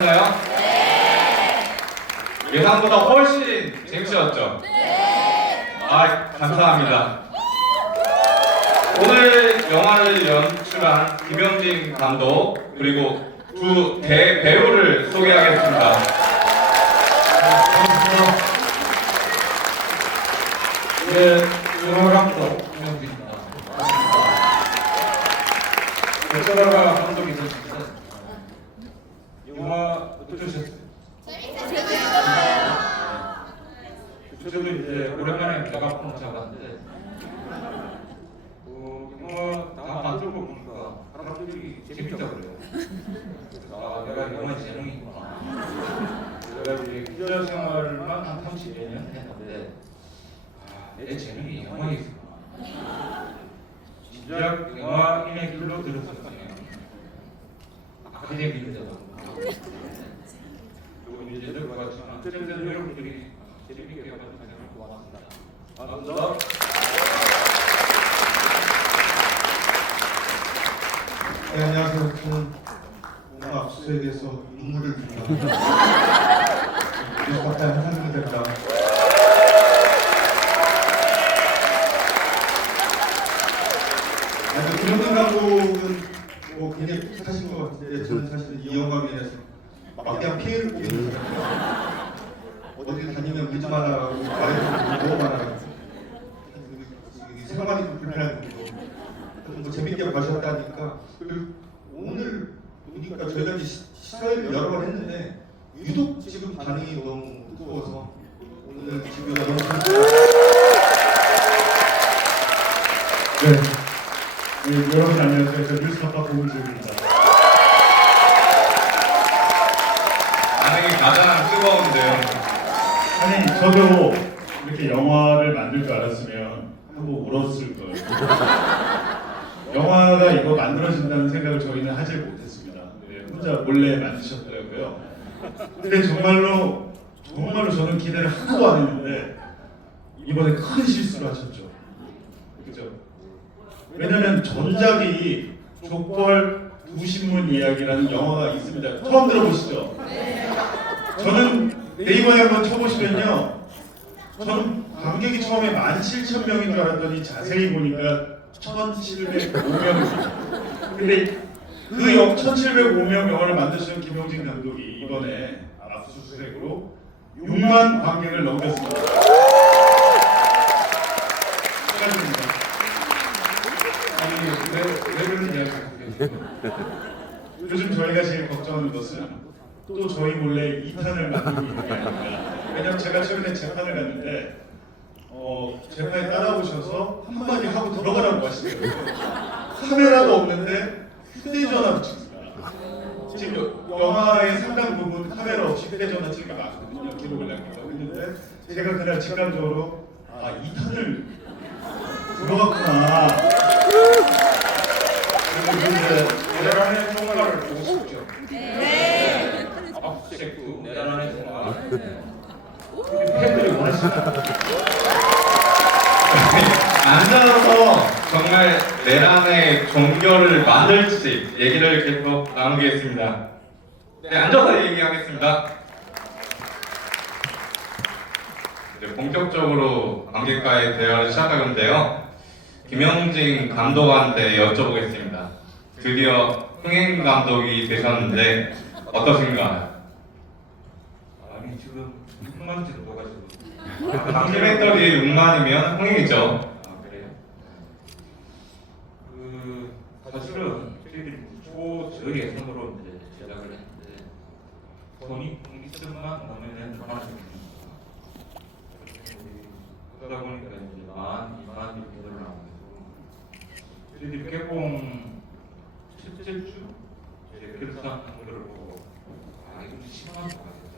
나요? 예상보다 훨씬 재밌었죠? 아, 감사합니다. 오늘 영화를 연출한 김영진 감독 그리고 두 대배우를 소개하겠습니다. 네, 영화 감독 김영진입니다. 백설아가 감독이 되셨어요. 영화 어떠셨어요? 저도 이제 오랜만에 메가폰 잡았는데 영화 다 만들고 보니까 사람들이 재밌다고 그래요. 아, 내가 영화에 재능이 있구나. 내가 이제 기자 생활만 한 30여 년 했는데 내 재능이 영화에 있구나. 진작 영화인의 길로 들었었어요. 아카데미인데도 그리고 이제 들어가지만 어쨌든 여러분들이 재밌게 봐주셔서 고맙습니다. 감사합니다. 네, 안녕하세요. 저는 뭔가 압수수색에 대해서 눈물을 줍니다. 그래서 갑자기 한상이 됩니다. 김영준 감독은 뭐 굉장히 뜻하신 것 같은데 저는 사실은 이 영화에 대해서 막대한 피해를 보는 사람이에요. 어디 다니면 울지 말라고 말해주고 너무 말하라고 생활이 좀 불편할 정도 뭐 재밌게 봐주셨다니까 그리고 오늘 보니까 저희가 이제 시사회를 여러 번 했는데 유독 지금 반응이 너무 뜨거워서 오늘 지금 너무 네, 여러분 안녕하세요. 저 뉴스타파 고은주입니다. 반응이 가장 뜨거운데요. 아니 저도 이렇게 영화를 만들 줄 알았으면 한번 울었을 거예요. 영화가 이거 만들어진다는 생각을 저희는 하지 못했습니다. 네, 혼자 몰래 만드셨더라고요. 근데 정말로 저는 기대를 하나도 안 했는데 이번에 큰 실수를 하셨죠. 그죠? 왜냐면 전작이 족벌 두 신문 이야기라는 영화가 있습니다. 처음 들어보시죠? 저는 네이버에 한번 쳐보시면요. 저는 관객이 처음에 17,000명인 줄 알았더니 자세히 보니까 1,705명입니다. 근데 그 1,705명 영화를 만드신 김영진 감독이 이번에 압수수색으로 6만 관객을 넘겼습니다. 축하드립니다. 왜 그런 이야기 하세요? 요즘 저희가 제일 걱정하는 것은 또 저희 몰래 2탄을 만들고 있는 게 아닌가. 왜냐면 제가 최근에 재판을 갔는데 재판에 따라오셔서 한마디 하고 들어가라고 하시더라고요. 카메라도 없는데 휴대전화로 찍습니다. 지금 영화의 상당 부분 카메라 없이 휴대전화 찍기가 많거든요. 기록을 남기고 했는데 제가 그날 직감적으로 2탄을 들어갔구나. 내란의 통과를 보고 싶죠. 압수수색도 내란의 통과. 팬들이 원하시다. 앉아서 정말 내란의 종교를 만들지 얘기를 계속 나누겠습니다. 네, 앉아서 얘기하겠습니다. 이제 본격적으로 관객과의 대화를 시작할 건데요. 김영진 감독한테 여쭤보겠습니다. 드디어 흥행 감독이 되셨는데 어떠신가요? 아니 지금 6만 정도가지고. 다큐멘터리 6만이면 흥행이죠. 그래요? 사실은 저희들이 저희 예산으로 이제 제작을 했는데 돈이 2천만 원에는 많았습니다. 그러다 보니까 이제 2만 이렇게 늘어나고 저희들이 개봉 첫째 주 이제 결산 한거를 보고 이거 10만 원 가겠다.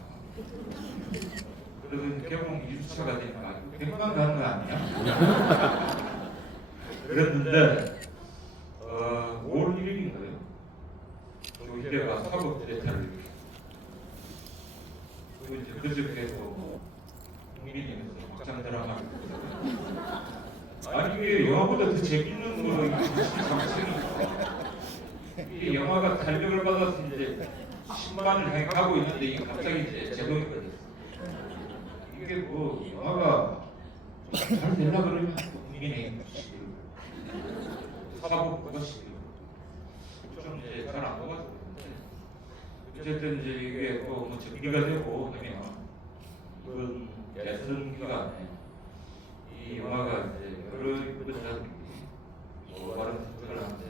그래서 이제 개봉 2주차가 되니까 100만 가는 거 아니야? 그랬는데 5월 1일인가요? 조희대가 사법 대타를 그리고 이제 그저께도 국민의힘에서 막장 드라마를 아니 이게 영화보다 더 재밌는 거 장치는 이게 영화가 탄력을 받아서 이제 신반을 행하고 있는데 이게 갑자기 이제 제동이 걸렸어. 이게 뭐 영화가 잘 되려 그러면 국민의 사고 그것이 좀 이제 잘 안 돼가지고 어쨌든 이제 이게 또뭐 정리가 되고 하면 이번 예선 기간에 이 영화가 이제 여러 유권자들이 올바른 선택을 하는데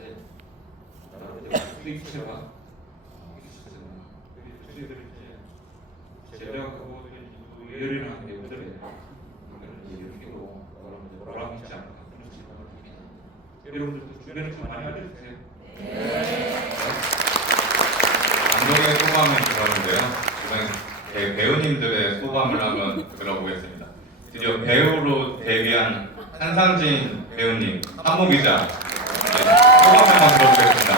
수익체가 저희들이 이제 제작하고 열리는 배우들의 이렇게도 보람 있지 않을까 그런 생각을 합니다. 여러분들도 주변에 좀 많이 알려주세요. 감독의 소감을 들었는데요. 이번 배우님들의 소감을 한번 들어보겠습니다. 드디어 배우로 데뷔한 한상진 배우님, 한모 기자 소감을 한번 들어보겠습니다.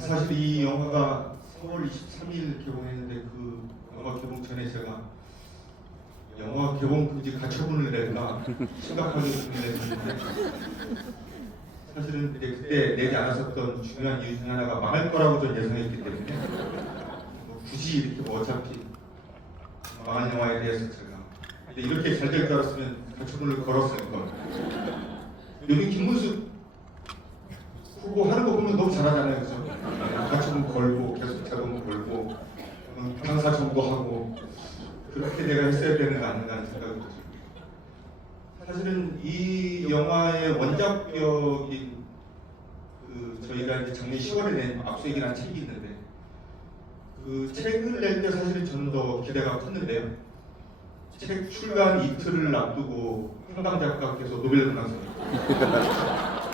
사실 이 영화가 4월 23일 개봉했는데 그 영화 개봉 전에 제가 영화 개봉 금지 가처분을 낼까 심각하게 고민을 했었는데 사실은 이제 그때 내지 않았었던 중요한 이유 중에 하나가 망할 거라고 전 예상했기 때문에 뭐 굳이 이렇게 뭐 어차피 망한 영화에 대해서 제가 근데 이렇게 잘 될 줄 알았으면 가처분을 걸었을 걸. 여기 김문수 후보 하는 거 보면 너무 잘하잖아요, 그죠? 가처분 걸고 계속 자금 걸고 당사 정보하고 그렇게 내가 했어야 되는 거 아닌가 하는 생각이 들어요. 사실은 이 영화의 원작격인 그 저희가 이제 작년 10월에 낸 압수액이라는 책이 있는데 그 책을 낼 때 사실은 저는 더 기대가 컸는데요. 책 출간 이틀을 앞두고 한강 작가께서 노벨문학상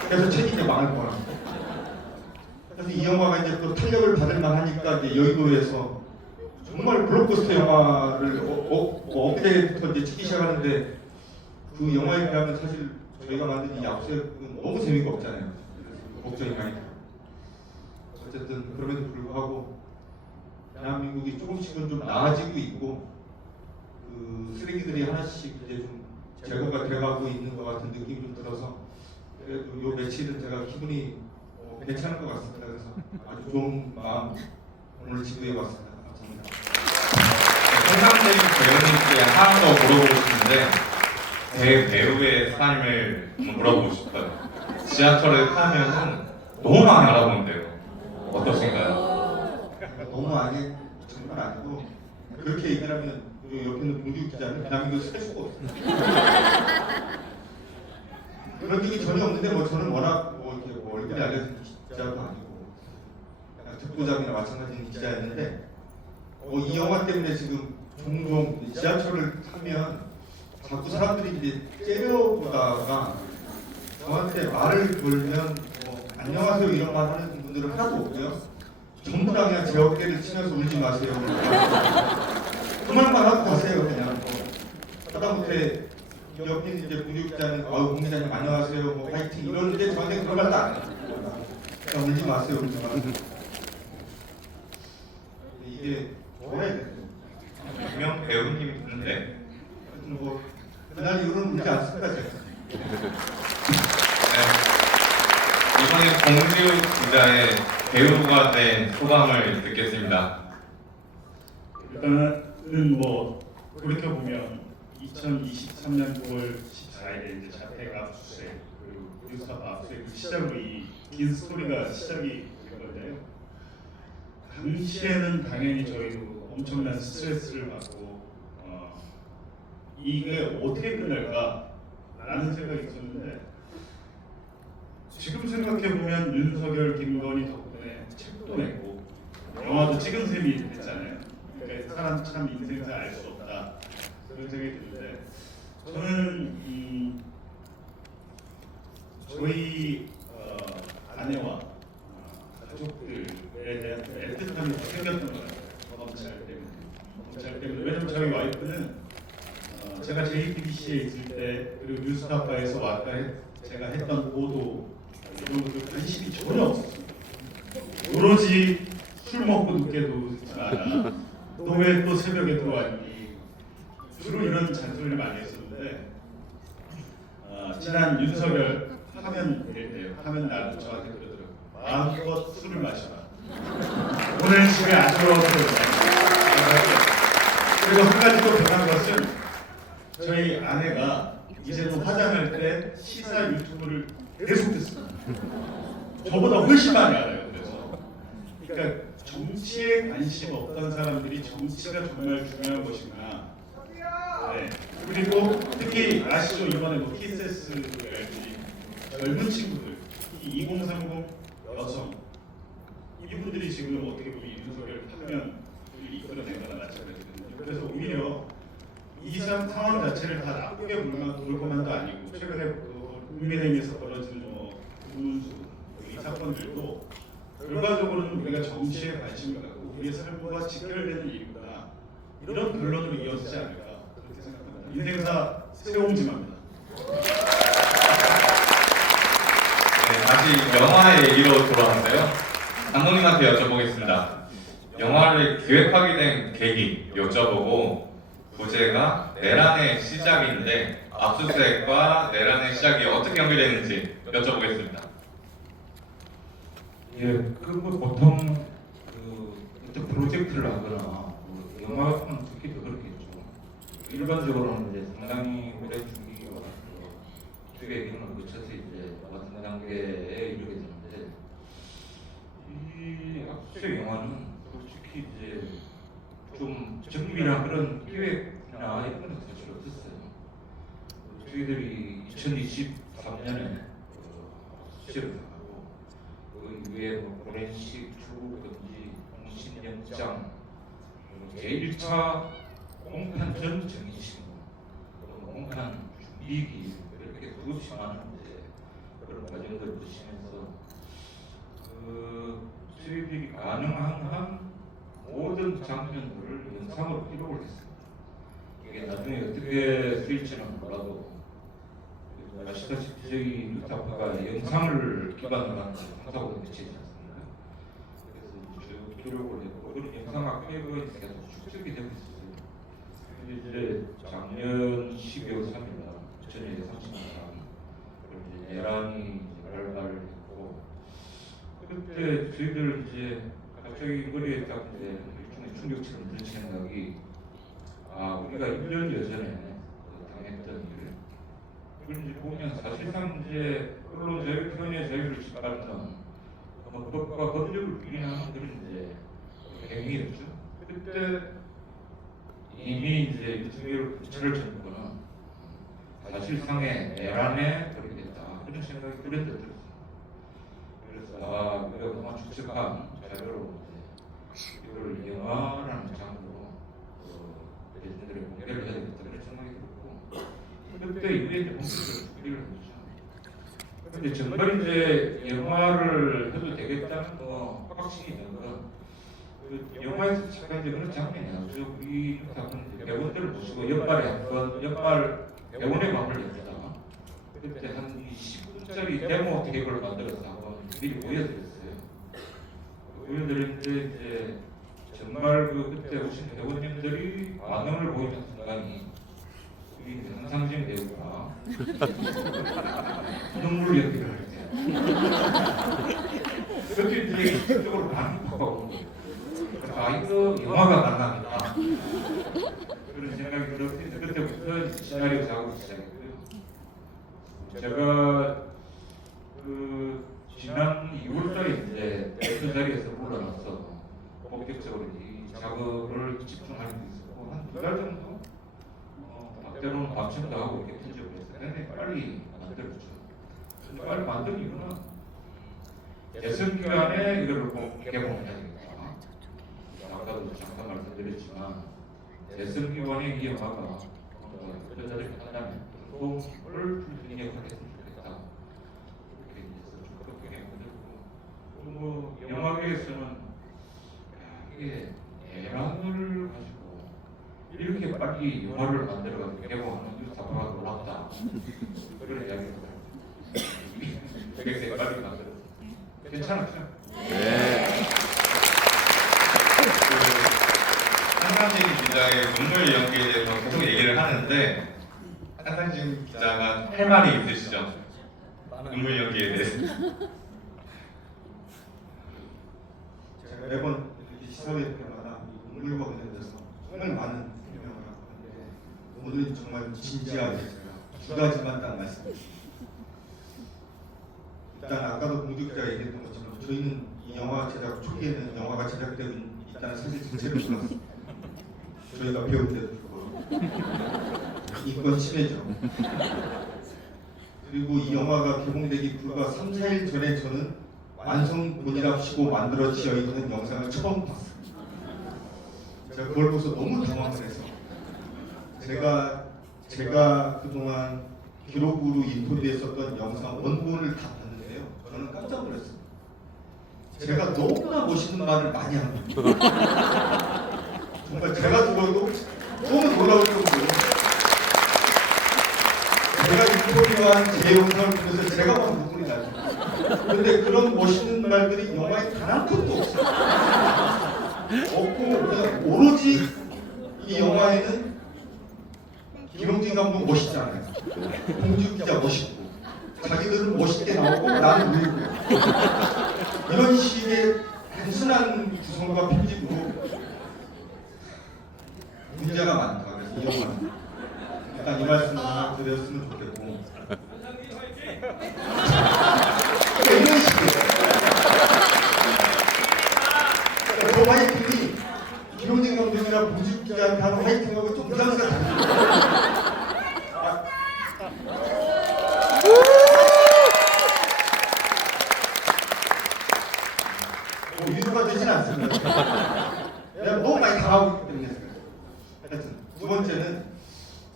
그래서 책이 이제 망할 거라. 그래서 이 영화가 이제 또 탄력을 받을 만하니까 이제 여의도에서 정말 블록버스터 영화를 엊그제부터 이제 찍기 시작하는데 그 영화에 비하면 사실 저희가 만든 이 압수액은 너무 재미가 없잖아요. 걱정이 많이 돼요. 어쨌든 그럼에도 불구하고 대한민국이 조금씩은 좀 나아지고 있고 그 쓰레기들이 하나씩 이제 좀 제거가 돼가고 있는 것 같은 느낌이 좀 들어서 그래도 요 며칠은 제가 기분이 괜찮은 것 같습니다. 그래서 아주 좋은 마음 오늘 지구에 왔습니다. 감사합니다. 한상진 배우님께 하나 더 물어보고 싶은데 배우의 삶을 한번 물어보고 싶어요. 지하철을 타면은 너무 많이 알아보는데요. 어떠신가요? 너무 아니 정말 아니고 그렇게 얘기하면 옆에 있는 봉주 기자는 대한민국을 살 수가 없어요. 그런 얘기 전혀 없는데 뭐 저는 워낙 뭐 이렇게 뭐 얼굴이 알려진 기자도 아니고 그냥 듣보잡이나 마찬가지인 기자였는데 이 영화 때문에 지금 종종 지하철을 타면 자꾸 사람들이 이제 째려보다가 저한테 말을 걸면 뭐 안녕하세요 이런 말 하는 분들은 하나도 없고요. 전부 다 그냥 제 어깨를 치면서 울지 마세요. 그 말만 하고 가세요 그냥. 하다못해 옆에 이제 봉주 기자는 공 기자님 안녕하세요 뭐 화이팅 이러는데 저한테 그런 말도 안 해요. 그냥 울지 마세요 울지 마세요. 이게 뭐야 이게? 유명 배우님이 있는데 뭐 그날 이후로는 울지 않습니다 제가. 이번에 봉주 기자의 배우가 된 소감을 듣겠습니다. 일단은 뭐 돌이켜 보면 2023년 9월 14일에 이제 자택 압수수색 그리고 뉴스타파 압수수색 시작으로 이 긴 스토리가 시작이 된 건데요. 당시에는 당연히 저희도 엄청난 스트레스를 받고 이게 어떻게 끝날까라는 생각이 있었는데 지금 생각해 보면 윤석열, 김건희 덕분에 책도 냈고 영화도 찍은 셈이 됐잖아요. 그러니까 사람 참 인생에서 알 수 없다 그런 생각이 드는데 저는 저희 아내와 가족들에 대한 애틋함이 더 생겼던 것 같아요. 검찰 때문에. 왜냐면 저희 와이프는 제가 JTBC에 있을 때 그리고 뉴스타파에서 왔다 제가 했던 보도 이런 것들 관심이 전혀 없었습니다. 오로지 술 먹고 늦게 들어오잖아. 너 왜 또 새벽에 들어왔니? 주로 이런 잔소리를 많이 했었는데 지난 윤석열 화면 낼 때 화면 나도 저한테 그러더라고요. 마음껏 술을 마셔라. 오늘 집에 안 들어와서 그리고 한 가지 또 변한 것은 저희 아내가 이제는 화장할 때 시사 유튜브를 계속 듣습니다. 저보다 훨씬 많이 알아요. 그러니까 정치에 관심 없던 사람들이 정치가 정말 중요한 것이구나. 네. 그리고 특히 아시죠? 이번에 뭐 키세스라든지 젊은 친구들, 특히 2030 여성 이분들이 지금 어떻게 보면 윤석열 파면 이끌어낸 거나 마찬가지거든요. 그래서 오히려 이 상황 자체를 다 나쁘게 볼 것만도 아니고 최근에 국민의힘에서 벌어진 김문수 이 사건들도 결과적으로는 우리가 정치에 관심을 갖고 우리의 삶과 직결되는 일이구나 이런 결론으로 이어지지 않을까 그렇게 생각합니다. 인생사 세옹지마입니다. 네, 다시 영화의 얘기로 돌아왔는데요. 감독님한테 여쭤보겠습니다. 영화를 기획하게 된 계기 여쭤보고 부제가 내란의 시작인데 압수수색과 내란의 시작이 어떻게 연결되는지 여쭤보겠습니다. 예, 뭐 보통 어떤 프로젝트를 하거나 영화 같은 특히 더 그렇겠죠. 일반적으로는 이제 상당히 오랜 준비와 기획 기능을 거쳐서 이제 같은 단계에 이르게 되는데 이 압수수색 영화는 솔직히 이제 좀 정밀한 그런 기획이나 이런 건 사실 없었어요. 저희들이 2023년에 압수수색을 하고 그 이후에 뭐 포렌식, 출국금지, 공신영장, 제1차 공판 전 정의신문, 공판 준비기 이렇게 수없이 많은 그런 과정들을 거치면서 저희들이 가능한 한 모든 장면들을 영상으로 기록을 했습니다. 이게 나중에 어떻게 쓰일지는 몰라도 아시다시피 저희 뉴타파가 영상을 기반으로 하는 방송을 매체지 않습니까? 그래서 기록을 했고 그런 영상 아카이브가 계속 축적이 되고 있었어요. 이제 작년 12월 3일 날 2033 이제 내란이 발발했고 그때 저희들 이제 갑자기 머리에 딱 이제 일종의 충격처럼 든 생각이 우리가 1년여 전에 당했던 일 그걸 이제 보면 사실상 이제 언론 자유, 표현의 자유를 짓밟는 법과 법률을 위반하는 그런 이제 행위였죠. 그때 이미 이제 윤석열 부처를 정부는 사실상의 내란에 돌입했다 그런 생각이 그런 데 들었어요. 그래서 우리가 그동안 축적한 자료로 이걸 영화라는 장르로 대중들에게 공개를 해야 되겠다 그런 생각이 들었고 그때 이후에 이제 본격적으로 준비를 했죠. 근데 정말 이제 영화를 해도 되겠다는 거 확신이 있는 건 영화에서 잠깐 이제 그런 장면이 나오죠. 우리 배우들을 모시고 연말에 한번 연말 배우의 밤을 냈다. 그때 한 10분짜리 데모 테이프를 만들어서 한번 미리 보여드렸어요. 보여드렸는데 이제 정말 그때 오신 배우님들이 반응을 보이는 순간이 우리 상상진 배우가 눈물 연기를 할 때 그때 이제 인격적으로 반응이 확 오는 거예요. 이거 영화가 만납니다. 그런 생각이 들었을 때 그때부터 시나리오 작업을 시작했고요. 제가 지난 2월달에 이제 대표 자리에서 물러나서 본격적으로 이 작업을 집중할 수 있었고 한 2달 정도 때로는 밤샘도 하고 이렇게 편집을 했어요. 근데 빨리 만들었죠. 빨리 만든 이유는 대선 기간에 이걸 꼭 개봉을 해야 되겠다. 아까도 잠깐 말씀드렸지만 대선 기간에 이 영화가 여자들이 한다면 도움을 충분히 역할했으면 좋겠다. 이렇게 해서 그렇게 만들고 뭐 영화계에서는 이게 내란을 가지고 이렇게 빨리 영화를 만들어가지고 개봉하는 뉴스타파가 놀랍다. 그런 이야기를 해요. 되게 빨리 만들어. 괜찮았죠? 네. 한상진 기자의 눈물 연기에 대해서 계속 얘기를 하는데 한상진 기자가 할 말이 있으시죠? 눈물 연기에 대해서. 매번 이렇게 시사회 때마다 이 눈물과 관련돼서 정말 많은 설명을 하는데 오늘은 정말 진지하게 제가 두 가지만 딱 말씀드립니다. 일단 아까도 공주 기자가 얘기했던 것처럼 저희는 이 영화 제작 초기에는 영화가 제작되고 있다는 사실 자체를 몰랐어요. 저희가 배우인데도 불구하고 인권 침해죠. 그리고 이 영화가 개봉되기 불과 3, 4일 전에 저는 완성본이랍시고 만들어지어 있는 영상을 처음 봤습니다. 제가 그걸 보고서 너무 당황을 해서 제가 그동안 기록으로 인터뷰했었던 영상 원본을 다 봤는데요. 저는 깜짝 놀랐습니다. 제가 너무나 멋있는 말을 많이 합니다. 정말 제가 죽어도 너무 놀라울 정도로 제가 인터뷰한 제 영상을 보면서 제가 막 눈물이 나죠. 그런데 그런 멋있는 말들이 영화에 단 한 컷도 없어요. 없고 그냥 오로지 이 영화에는 김용진 감독 멋있잖아요. 공주 기자 멋있고 자기들은 멋있게 나오고 나는 울고 이런 식의 단순한 구성과 편집으로 문제가 많다. 그래서 이 영화는 일단 이 말씀 하나 드렸으면 좋겠고 이런 식이에요. 저 화이팅이 김용진 감독이나 공주 기자한테 하는 화이팅하고 좀 뉘앙스가 다르죠. 위로가 되진 않습니다. 내가 너무 많이 당하고 있기 때문에. 하여튼 두 번째는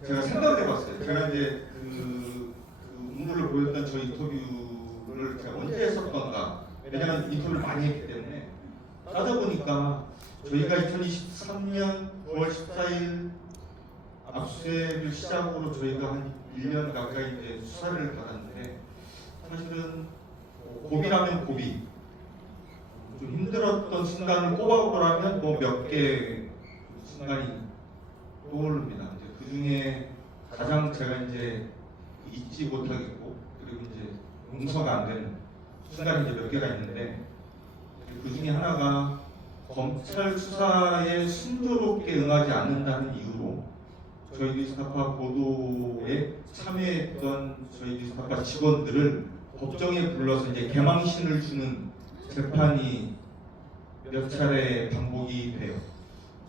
제가 생각을 해봤어요. 제가 이제 그 운물을 보였던 저 인터뷰를 제가 언제 했었던가. 왜냐하면 인터뷰를 많이 했기 때문에 따져보니까 저희가 2023년 9월 14일 압수수색을 시작으로 저희가 한 1년 가까이 이제 수사를 받았는데 사실은 고비라면 고비 좀 힘들었던 순간을 꼽아보라면 뭐 몇 개 순간이 떠오릅니다. 이제 그 중에 가장 제가 이제 잊지 못하겠고 그리고 이제 용서가 안 되는 순간이 이제 몇 개가 있는데 그 중에 하나가 검찰 수사에 순조롭게 응하지 않는다는 이유로 저희 뉴스타파 보도에 참여했던 저희 뉴스타파 직원들을 법정에 불러서 이제 개망신을 주는 재판이 몇 차례 반복이 돼요.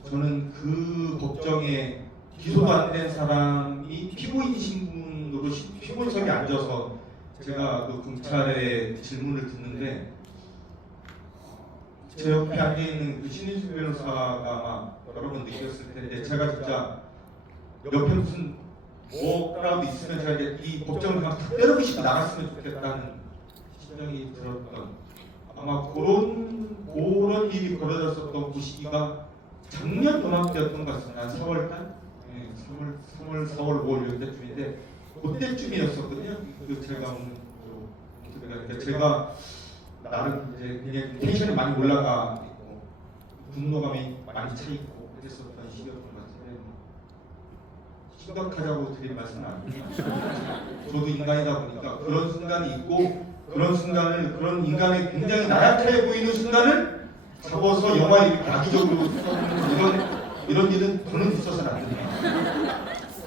저는 그 법정에 기소도 안 된 사람이 피고인 신분으로 피고인석에 앉아서 제가 그 경찰의 질문을 듣는데 제 옆에 앉아 있는 그 신인수 변호사가 아마 여러 번 느꼈을 텐데 제가 진짜 옆에 무슨 뭐라도 있으면 제가 이제 이 법정을 그냥 다 때려부시고 나갔으면 좋겠다는 심정이 들었던 아마 그런 일이 벌어졌었던 그 시기가 작년 요맘때였던 것 같습니다. 한 4월달? 네, 3월, 4월, 5월 이때쯤인데 그때쯤이었었거든요. 그 제가 오늘 인터뷰가 제가 나름 이제 굉장히 텐션이 많이 올라가 있고 분노감이 많이 차 있고 그랬었던 시기였던 것 같은데 심각하다고 드릴 말씀은 아닙니다. 저도 인간이다 보니까 그런 순간이 있고 그런 순간을 그런 인간의 굉장히 나약해 보이는 순간을 잡아서 영화에 이렇게 악의적으로 써놓는 이런 일은 저는 있어서는 안 됩니다.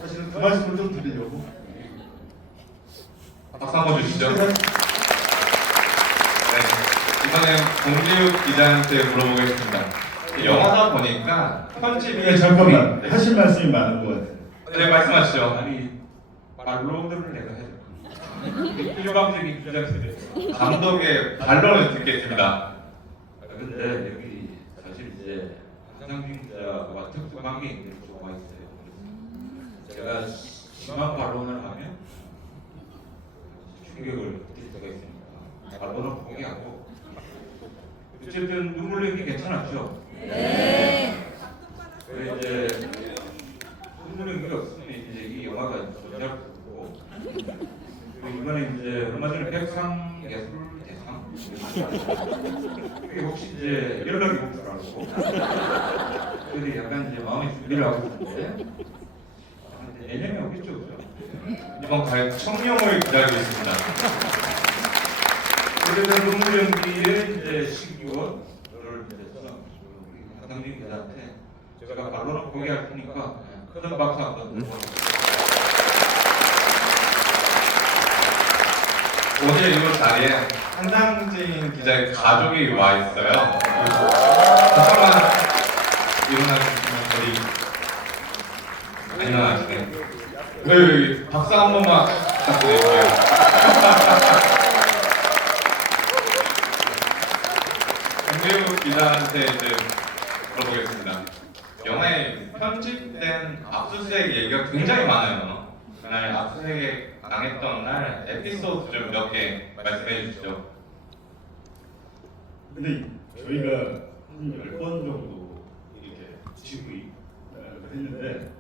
사실은 그 말씀을 좀 드리려고. 박수 한번 주시죠. 네, 이번엔 공지욱 기자한테 물어보겠습니다. 영화다 보니까 편집이 네, 잠깐만 하실 말씀이 많은 것 같아요. 네, 말씀하시죠. 아니 말로들을 내가 해줘. 일방적인 주장들이. 감독의 반론을 듣겠습니다. 근데 여기 사실 이제 한상준 기자와 특수 관계인들이 와 있어요. 제가 심한 반론을 하면 충격을 받을 수가 있습니다. 반론을 포기하고 어쨌든 눈물 흘리기 괜찮았죠? 네. 그래 이제 눈물 흘리기 없으면 이제 이 영화가 조작되고 그리고 이번에 이제 얼마 전에 백상 예술 대상 그게 혹시 이제 연락이 올 줄 알고 그들이 약간 이제 마음의 준비를 하고 있는데 내년에 오겠죠, 그죠? 이번 가을 청룡을 기다리고 있습니다. 그래서 눈물 연기의 이제 12월을 이제 강상민 기자한테 제가 반론을 포기할 테니까 큰 박수 한번 부탁드립니다. 오늘 이 자리에 한상진 기자의 가족이 와 있어요. 잠깐만 일어나주시면 저희 안 일어나시네. 네, 박수 한 번만 부탁드릴게요. 정재욱 기자한테 이제 물어보겠습니다. 영화에 편집된 압수수색 얘기가 굉장히 많아요. 그날 압수수색에 당했던 날 에피소드 좀 몇 개 말씀해 주시죠. 근데 저희가 한 10번 정도 이렇게 지구이 했는데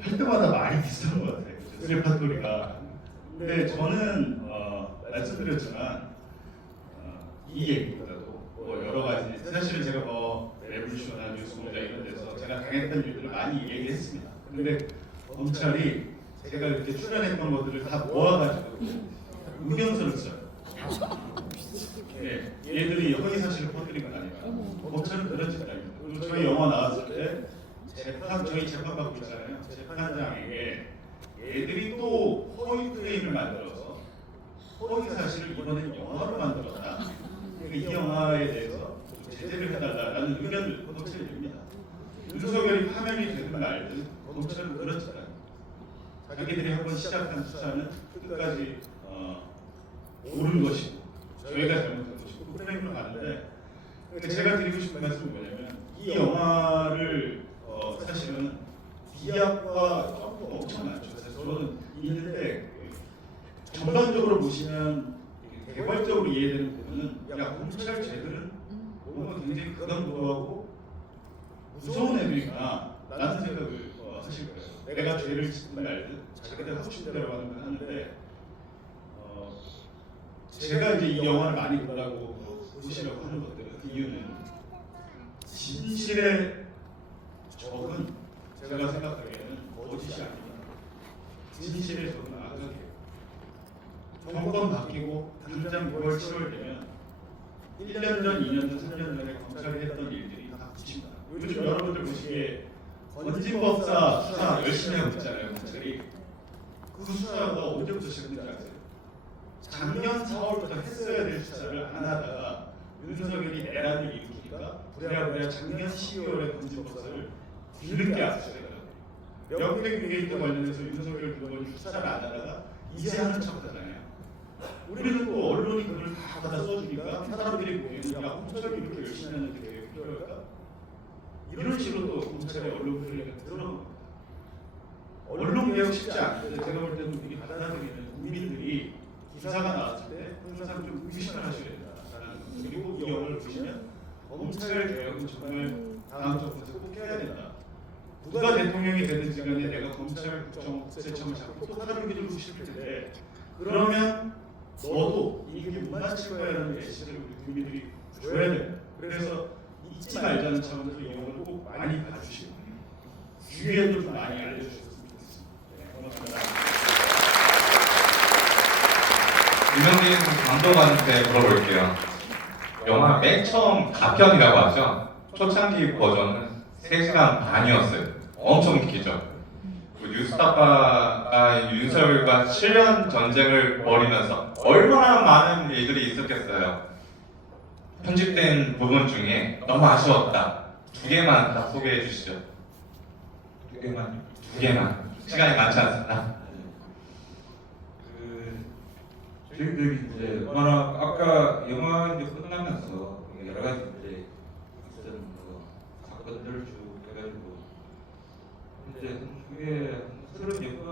할 때마다 많이 비슷한 것 같아요. 쓰레파토리가. 근데 저는 말씀드렸지만 이 얘기보다도 뭐 여러 가지 사실은 제가 뭐 레볼루션이나 뉴스공장 이런 데서 제가 당했던 일들을 많이 얘기했습니다. 근데 검찰이 제가 이렇게 출연했던 것들을 다 모아가지고 의견서를 써요. 네, 얘들이 허위 사실을 퍼뜨린 건 아니까 검찰은 그런 짓입니다. 그리고 저희 영화 나왔을 때 저희 재판 받고 있잖아요. 재판장에게 얘들이 또 허위 프레임을 만들어서 허위 사실을 이번엔 영화로 만들었다. 그러니까 이 영화에 대해서 제재를 해달라는 의견을 검찰이 냅니다. 윤석열이 파면이 되든 말든 검찰은 그런 짓입니다. 자기들이 한번 시작한 수사는 끝까지 옳은 것이고 저희가 잘못한 것이고 프레임으로 가는데 그러니까 제가 드리고 싶은 말씀은 뭐냐면 이 영화를 사실은 비약과 점도 엄청 많죠. 사실 저는 있는데 전반적으로 보시면 개괄적으로 이해되는 부분은 야 검찰 쟤들은 뭔가 굉장히 극악무도하고 무서운 애들이구나 라는 생각을 하실 거예요. 내가 죄를 짓든 말든 자기들 하고 싶은 대로 하는 건 하는데 제가 이제 이 영화를 많이 보라고 보시려고 하는 것들 그 이유는 진실의 적은 제가 생각하기에는 거짓이 아닙니다. 진실의 적은 악악이에요. 정권 바뀌고 당장 9월 7월 되면 1년 전, 2년 전, 3년 전에 검찰이 했던 일들이 다 붙입니다. 요즘 여러분들 보시기에 건진법사 수사 열심히 하고 있잖아요. 검찰이. 그 수사가 언제부터 시작된지 아세요? 작년 4월부터 했어야 될 수사를 안 하다가 윤석열이 내란을 일으키니까 부랴부랴 작년 12월에 건진법사를 뒤늦게 압수해요. 명백 유게이트 관련해서 윤석열 그걸 수사를 안 하다가 이제 하는 척하잖아요. 우리는 또 언론이 그걸 다 받아 써주니까 사람들이 보기에는 야 검찰이 이렇게 열심히 하는데 왜 필요할까? 이런 식으로 또 검찰의 언론 플레이가 들어간 겁니다. 언론 개혁 쉽지 않은데 제가 볼 때는 우리 받아들이는 국민들이 기사가 나왔을 때 항상 좀 의심을 하셔야 된다라는 거. 그리고 이 영화를 보시면 검찰 개혁은 정말 다음 정부에서 꼭 해야 된다. 누가 대통령이 되든지 간에 내가 검찰, 국정, 국세청을 잡고 또 다른 길을 보실 텐데 그러면 너도 이게 못 맞힐 거야라는 메시지를 우리 국민들이 줘야 됩니다. 그래서 잊지 말자는 차원에서 이 영화를 꼭 많이 봐주시고 주위에도 좀 많이 알려주셨으면 좋겠습니다. 네, 고맙습니다. 유명진 감독한테 물어볼게요. 영화 맨 처음 가편이라고 하죠. 초창기 버전은 3시간 반이었어요. 엄청 길죠. 뉴스타파가 윤석열과 7년 전쟁을 벌이면서 얼마나 많은 일들이 있었겠어요. 편집된 부분 중에 너무 아쉬웠다. 2개만 다 소개해 주시죠. 2개만요? 2개만. 시간이 많지 않습니다. 저희들이 이제 얼마나 아까 영화 이제 끝나면서 여러 가지 이제 있었던 사건들 쭉 해가지고 이제 그게 36번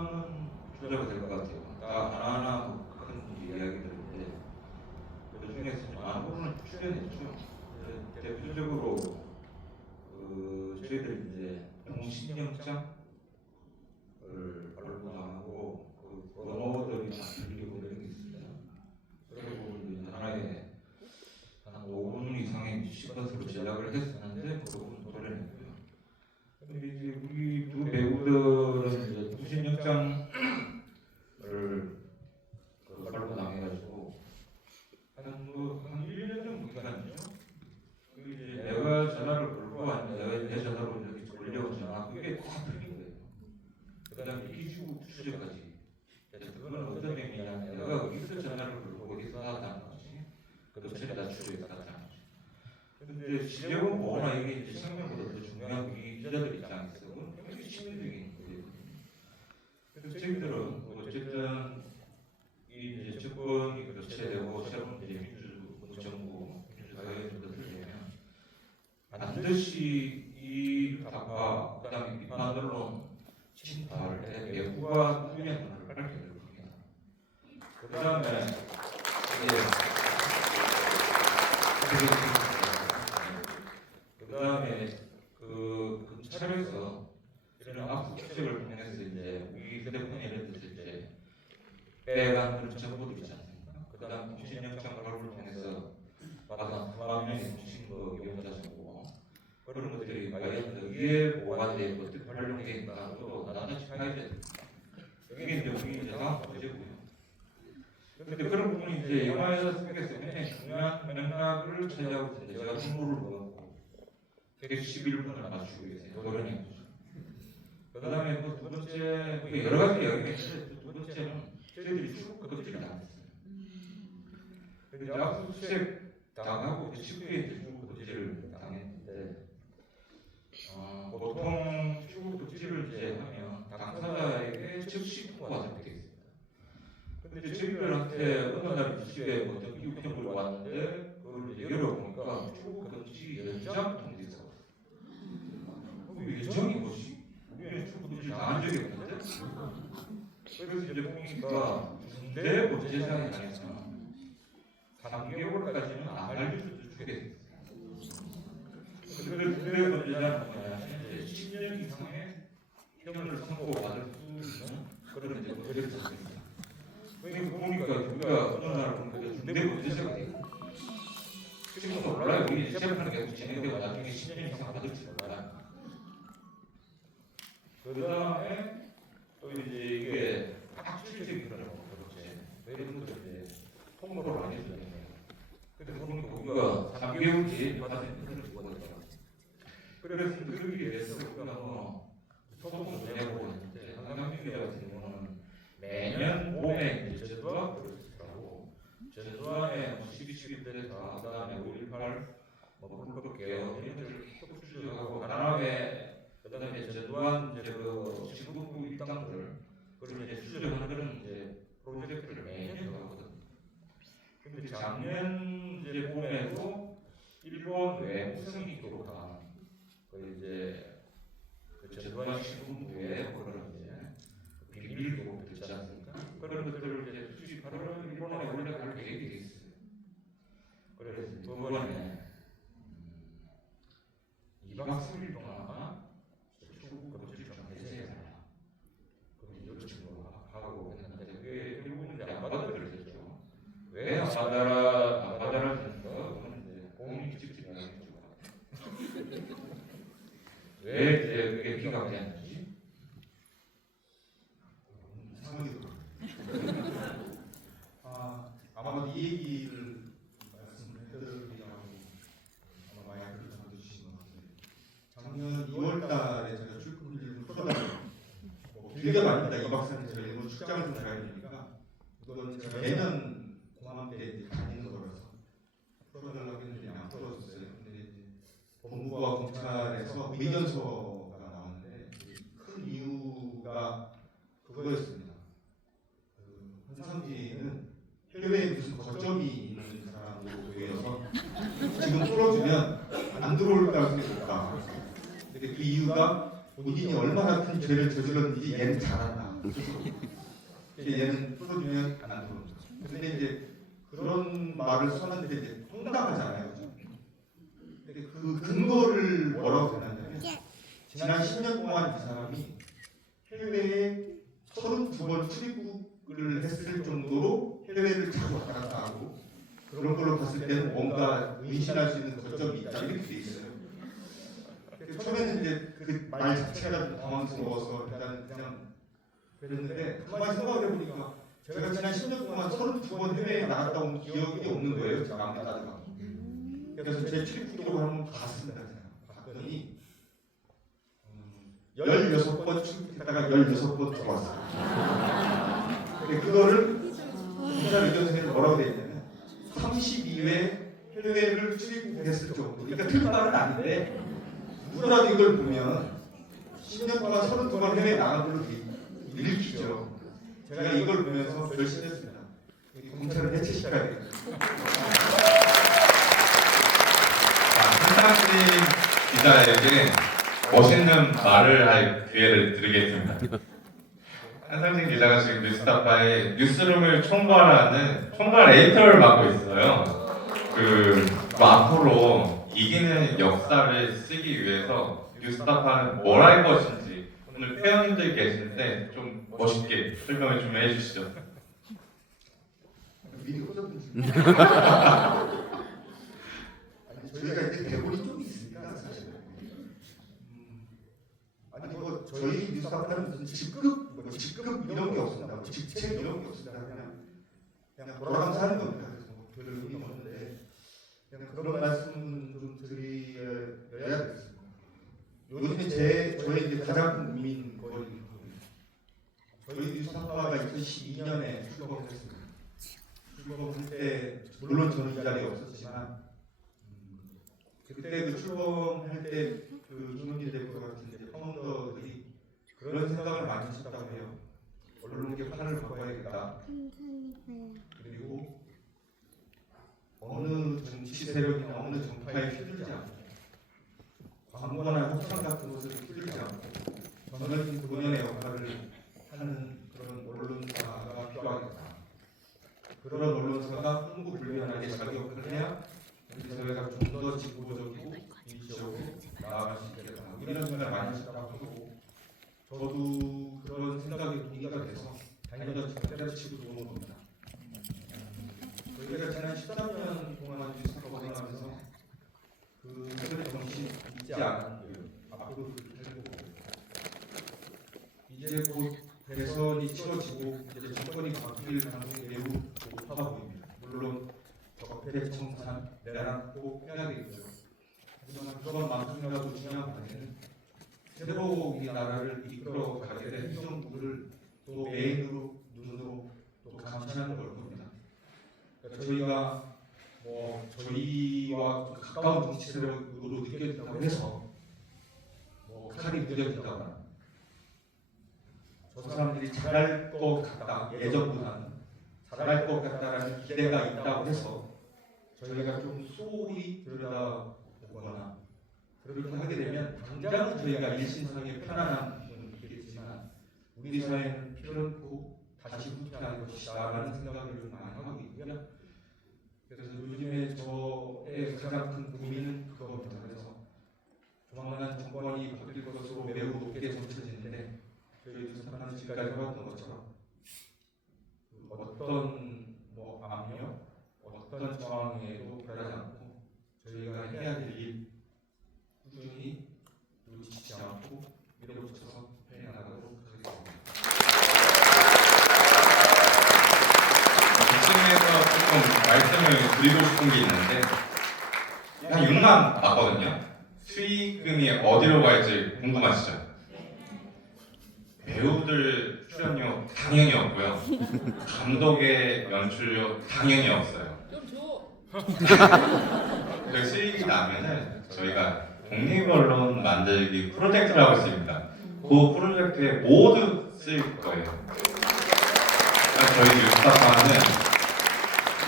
조작이 될 것 같아요. 다 하나하나 큰 이야기들인데 그 중에서 많은 부분을 출연했죠. 대표적으로 저희들이 이제 공신영장을 발부하고 그 번호들이 다 들리고 이런 게 있습니다. 그리고 이제 하나에 한 5분 이상의 시간으로 제작을 했었는데 그 부분 도려냈고요. 근데 이제 우리 두 배우들은 이제 공신영장을 발부당해가지고 한 1년 정도 기간이죠. 이제 내가 전화를 걸고 한 전체 다 추적에 갔잖아요. 근데 지적은 뭐나 이게 이제 생명보다 더 중요한 우리 기자들 입장에서 그건 굉장히 치명적인 거거든요. 그래서 저희들은 어쨌든 이 이제 정권이 교체되고 새로운 이제 민주정부, 민주사회가 들어오면 반드시 이 답과 그다음에 비판 언론 침탈에 배후가 누구냐는 걸 밝혀야 될 겁니다. 그다음에 그다음에 그 검찰에서 이런 압수수색을 통해서 이제 우리 휴대폰에 예를 들어서 이제 빼간 그런 정보들 있지 않습니까? 그다음 공신영장 발부를 통해서 받은 수만 명의 공신거 이용자 정보 그런 것들이 과연 여기에 보관되고 어떻게 활용되는가도 나눠서 봐야 됩니다. 이게 이제 우리 이제 다음 문제고요. 그런데 그런 부분이 이제 영화 속에서 굉장히 중요한 맥락을 차지하고 있는데 제가 승부를 넣었고 111분을 맞추고 계세요. 도련이 없죠. 그 다음에 두 번째 여러 가지 이야기가 있는데 두 번째는 저희들이 출국 금지를 당했어요. 근데 압수수색 당하고 직후에 출국 금지를 당했는데 보통 출국 금지를 이제 하면 당사자에게 즉시 통보가 되어 있습니다. 근데 저희들한테 어느 날 집에 뭐 등기우편을 왔는데 그걸 이제 열어보니까 출국 금지 연장 통지가 있었어요. 연장이 뭐지? 우리는 출국 금지 당한 적이 없는데? 그래서 이제 보니까 중대 범죄사에 관해서는 3개월까지는 안 알려주게 됐어요. 그래서 중대 범죄자는 뭐냐면 10년 이상의 형을 선고받을 수 있는 그런 이제 법률을 썼습니다. 그러니까 보니까 우리가 어느 날 보니까 중대 범죄자가 되고 지금도 몰라요. 우리 재판은 계속 진행되고 나중에 10년 이상 받을지 몰라요. 그 다음에 또 이제 이게 학술적인 그런 그렇지 이런 것들 이제 통보를 안 해주는 거예요. 근데 보니까 우리가 3개월 뒤에 받은 그런 조건이더라고요. 그래서 그러기 위해서 우리가 뭐 소송을 내고 있는데 한강민 기자 같은 경우는 매년 봄에 이제 전두환 프로젝트라고 전두환의 12.12 다 그다음에 5.18 뭐 불법 개혁 이런 것들을 계속 추적하고 하나의 그다음에 전두환 이제 그 지구부 입당들 그걸 이제 추적하는 그런 이제 프로젝트를 매년 하거든요. 근데 작년 이제 봄에도 일본 외무성이 기록한 그 이제 그 전두환 신군부의 그런 이제 비밀 기록들 있지 않습니까? 그런 것들을 이제 수집하러 일본에 원래 갈 계획이 돼 있어요. 그래서 이번에 2박 3일 동안 출국 금지를 좀 해제해라. 그럼 요청을 하고 했는데 그게 결국은 이제 안 받아들여졌죠. 왜 안 받아들였는가? 그건 이제 본인이 직접 이야기해 줄 것 같아요. 왜 이제 그게 기각이 됐는지. 이상하게 들어요. 아마도 이 얘기를 말씀해드리려고 아마 마이크를 잡아주신 것 같은데 작년 2월달에 제가 출국금지를 풀어달라고 뭐 길게 말입니다. 2박 3일 제가 일본 출장을 좀 가야 되니까 이건 제가 매년 공항 때 이제 다니는 거라서 풀어달라고 했는데 안 풀어줬어요. 근데 이제 법무부와 검찰에서 의견서가 나왔는데 큰 이유가 그거였습니다. 한상진은 해외에 무슨 거점이 있는 사람으로 보여서 지금 풀어주면 안 들어올 가능성이 높다. 근데 그 이유가 본인이 얼마나 큰 죄를 저질렀는지 얘는 잘 안다. 얘는 풀어주면 안 들어온다. 근데 이제 그런 말을 썼는데 이제 황당하잖아요. 근데 그 근거를 뭐라고 해놨냐면 지난 10년 동안 이 사람이 해외에 32번 출입국을 했을 정도로 해외를 자주 왔다 갔다 하고 그런 걸로 봤을 때는 뭔가 의심할 수 있는 거점이 있다 이렇게 돼 있어요. 처음에는 이제 그 말 자체가 좀 당황스러워서 일단 그냥 그랬는데 가만히 생각을 해보니까 제가 지난 10년 동안 32번 해외에 나갔다 온 기억이 없는 거예요. 제가 안 가다가. 그래서 제 출입국 기록을 한번 봤습니다. 봤더니 16번 출국했다가 16번 들어왔어요. 근데 그거를 검찰 의견서에는 뭐라고 되어 있냐면 32회 해외를 출입했을 정도. 그러니까 틀린 말은 아닌데 누구라도 이걸 보면 10년 동안 32번 해외 나간 걸로 읽히죠. 제가 이걸 보면서 결심했습니다. 이 검찰을 해체시켜야 되겠다. 한상진 기자에게 멋있는 말을 할 기회를 드리겠습니다. 한상진 기자가 지금 뉴스타파에 뉴스룸을 총괄하는 총괄 에디터를 맡고 있어요. 뭐 앞으로 이기는 역사를 쓰기 위해서 뉴스타파는 뭘 할 것인지 오늘 회원님들 계신데 좀 멋있게 설명을 좀 해주시죠. 미리 꽂아둔 아니 저희가 이제 대본이 좀 있으니까 사실 아니 뭐 저희 뉴스타파는 무슨 직급 이런 게 없습니다. 뭐 직책 이런 게 없습니다. 그냥 돌아가면서 하는 겁니다. 그래서 뭐 별 의미 없는데 그냥 그런 말씀 좀 드려야 되겠습니다. 요즘에 저희 이제 가장 큰 고민거리 저희 뉴스타파가 2012년에 출범을 했습니다. 출범할 때 물론 저는 이 자리에 없었지만 그때 그 출범할 때 그 김은지 대표 같은 이제 파운더들이 그런 생각을 많이 하셨다고 해요. 언론계 판을 바꿔야겠다. 그리고 어느 정치 세력이나 어느 정파에 휘둘리지 않고 광고나 협상 같은 것을 휘둘리지 않고 전형적인 본연의 역할을 하는 그런 언론사가 필요하겠다. 그런 언론사가 흥구불변하게 자기 역할을 해야 저희가 좀 더 지구적이고 민주적으로 나아갈 수 있겠다. 이런 생각을 많이 하셨다고 하고 저도 그런 생각에 동의가 돼서 당연히 때려치고 들어온 겁니다. 저희가 지난 13년 동안 뉴스타파 운영하면서 그 세대 정신 잊지 않고 앞으로 할 거고 이제 곧 대선이 치러지고 이제 정권이 바뀔 가능성이 매우 높아 보입니다. 물론 적폐 청산 내란도 해야 되겠죠. 하지만 그것만큼이라도 중요한 관계는 새로 이 나라를 이끌어 가게 된 행정부를 또 메인으로 눈으로 또 감시하는 걸 겁니다. 그러니까 저희가 뭐 저희와 가까운 정치 세력으로 느껴진다고 해서 뭐 칼이 무뎌진다거나 저 사람들이 잘할 것 같다 예전보다는 잘할 것 같다라는 기대가 있다고 해서 저희가 좀 소홀히 들여다보거나 그렇게 하게 되면 당장은 저희가 일신상의 편안함은 있겠지만 우리 사회는 피로고 다시 후퇴하는 것이다라는 생각을 좀 많이 하고 있고요. 그래서 요즘에 저의 가장 큰 고민은 그겁니다. 그래서 조만간 정권이 바뀔 것으로 매우 높게 점쳐지는데 저희 뉴스타파는 지금까지 해왔던 것처럼 어떤 뭐 압력, 어떤 저항에도 굴하지 않고 저희가 해야 될 일 꾸준히 놓치지 않고 밀어붙여서 해나가도록 하겠습니다. 이쯤에서 조금 말씀을 드리고 싶은 게 있는데 한 6만 맞거든요. 수익금이 어디로 갈지 궁금하시죠? 배우들 출연료 당연히 없고요. 감독의 연출료 당연히 없어요. 그 수익이 나면은 저희가 독립언론 만들기 프로젝트를 하고 있습니다. 그 프로젝트에 모두 쓸 거예요. 그러니까 저희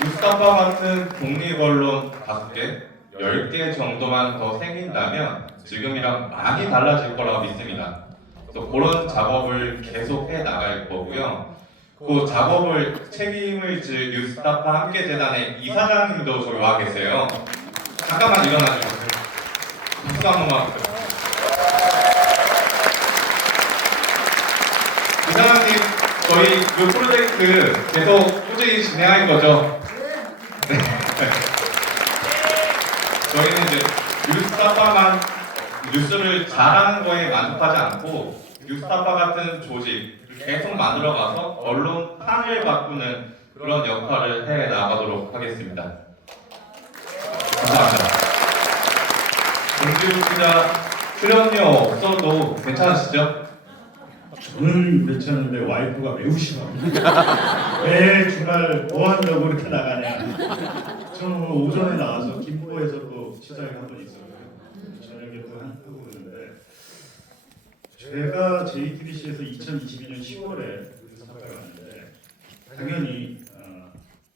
뉴스타파 같은 독립언론 5개, 10개 정도만 더 생긴다면 지금이랑 많이 달라질 거라고 믿습니다. 그래서 그런 작업을 계속 해 나갈 거고요. 그 작업을 책임을 질 뉴스타파 함께재단의 이사장님도 저기 와 계세요. 잠깐만 일어나 주세요. 박수 한 번만 부탁드립니다. 이사장님, 저희 그 프로젝트 계속 꾸준히 진행할 거죠? 네. 저희는 이제 뉴스타파만 뉴스를 잘하는 거에 만족하지 않고 뉴스타파 같은 조직 계속 만들어가서 언론 판을 바꾸는 그런 역할을 해 나가도록 하겠습니다. 감사합니다. 공지욱 기자 출연료 없어도 괜찮으시죠? 저는 괜찮은데 와이프가 매우 싫어합니다. 매 주말 뭐 한다고 이렇게 나가냐. 저는 오늘 오전에 나와서 김포에서 또 취재를 한 번 있었고요. 저녁에 또 하고 그러는데 제가 JTBC에서 2022년 10월에 뉴스타파에 왔는데 당연히